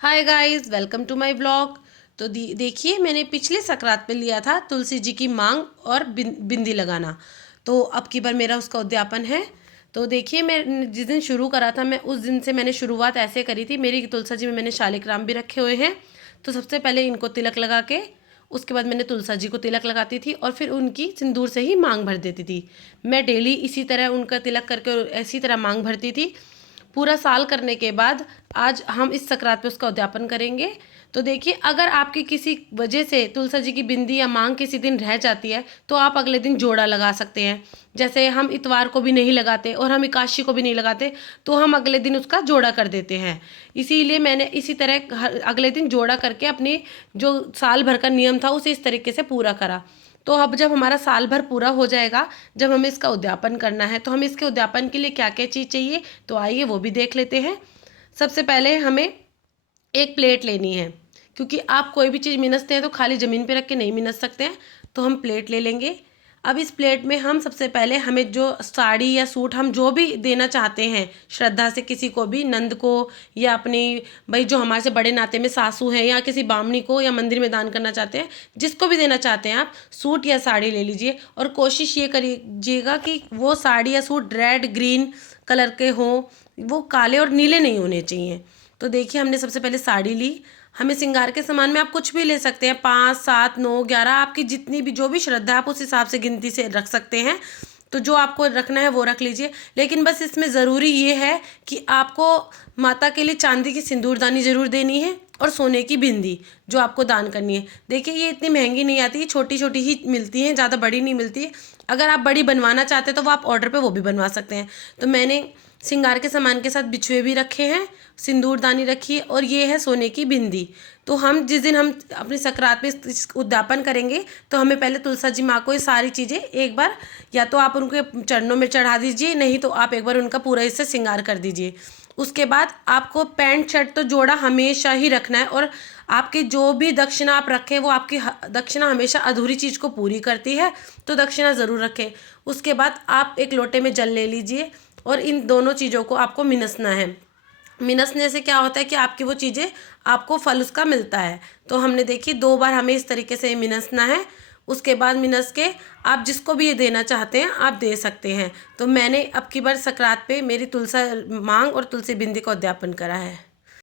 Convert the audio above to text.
Hi guys, welcome to my vlog. तो देखिए, मैंने पिछले संक्रांत पे लिया था तुलसी जी की मांग और बिंदी लगाना। तो अब की बार मेरा उसका उद्यापन है। तो देखिए, मैं जिस दिन शुरू करा था, मैं उस दिन से मैंने शुरुआत ऐसे करी थी। मेरी तुलसा जी में मैंने शालिग्राम भी रखे हुए हैं। तो सबसे पहले इनको तिलक लगा के उसके बाद मैंने तुलसा जी को तिलक लगाती थी और फिर उनकी सिंदूर से ही मांग भर देती थी। मैं डेली इसी तरह उनका तिलक करके इसी तरह मांग भरती थी। पूरा साल करने के बाद आज हम इस संक्रांत पे उसका उद्यापन करेंगे। तो देखिए, अगर आपकी किसी वजह से तुलसा जी की बिंदी या मांग किसी दिन रह जाती है तो आप अगले दिन जोड़ा लगा सकते हैं। जैसे हम इतवार को भी नहीं लगाते और हम एकादशी को भी नहीं लगाते, तो हम अगले दिन उसका जोड़ा कर देते हैं। इसीलिए मैंने इसी तरह अगले दिन जोड़ा करके अपनी जो साल भर का नियम था उसे इस तरीके से पूरा करा। तो अब जब हमारा साल भर पूरा हो जाएगा, जब हमें इसका उद्यापन करना है, तो हमें इसके उद्यापन के लिए क्या क्या चीज़ चाहिए, तो आइए वो भी देख लेते हैं। सबसे पहले हमें एक प्लेट लेनी है, क्योंकि आप कोई भी चीज़ मिनसते हैं तो खाली ज़मीन पे रख के नहीं मिनस सकते हैं। तो हम प्लेट ले लेंगे। अब इस प्लेट में हम सबसे पहले हमें जो साड़ी या सूट हम जो भी देना चाहते हैं श्रद्धा से, किसी को भी, नंद को या अपनी भाई जो हमारे से बड़े नाते में सासू है, या किसी बामनी को, या मंदिर में दान करना चाहते हैं, जिसको भी देना चाहते हैं आप सूट या साड़ी ले लीजिए। और कोशिश ये करिएगा कि वो साड़ी या सूट रेड ग्रीन कलर के हों, वो काले और नीले नहीं होने चाहिए। तो देखिए, हमने सबसे पहले साड़ी ली। हमें श्रृंगार के सामान में आप कुछ भी ले सकते हैं, 5, 7, 9, 11, आपकी जितनी भी जो भी श्रद्धा है आप उस हिसाब से गिनती से रख सकते हैं। तो जो आपको रखना है वो रख लीजिए। लेकिन बस इसमें ज़रूरी ये है कि आपको माता के लिए चांदी की सिंदूरदानी ज़रूर देनी है और सोने की बिंदी जो आपको दान करनी है। देखिए, ये इतनी महंगी नहीं आती, छोटी छोटी ही मिलती हैं, ज़्यादा बड़ी नहीं मिलती है। अगर आप बड़ी बनवाना चाहते हैं तो वो आप ऑर्डर पे वो भी बनवा सकते हैं। तो मैंने श्रृंगार के सामान के साथ बिछुए भी रखे हैं, सिंदूरदानी रखी है, और ये है सोने की बिंदी। तो हम जिस दिन हम अपनी संक्रांत में उद्यापन करेंगे, तो हमें पहले तुलसा जी माँ को ये सारी चीज़ें एक बार, या तो आप उनके चरणों में चढ़ा दीजिए, नहीं तो आप एक बार उनका पूरा इससे श्रृंगार कर दीजिए। उसके बाद आपको पैंट शर्ट तो जोड़ा हमेशा ही रखना है, और आपकी जो भी दक्षिणा आप रखें वो आपकी दक्षिणा हमेशा अधूरी चीज़ को पूरी करती है, तो दक्षिणा ज़रूर रखें। उसके बाद आप एक लोटे में जल ले लीजिए और इन दोनों चीज़ों को आपको मिनसना है। मिनसने से क्या होता है कि आपकी वो चीज़ें, आपको फल उसका मिलता है। तो हमने देखी 2 बार हमें इस तरीके से मिनसना है। उसके बाद मिनस के आप जिसको भी ये देना चाहते हैं आप दे सकते हैं। तो मैंने अब की बार संक्रांत पे मेरी तुलसा मांग और तुलसी बिंदी का उद्यापन करा है।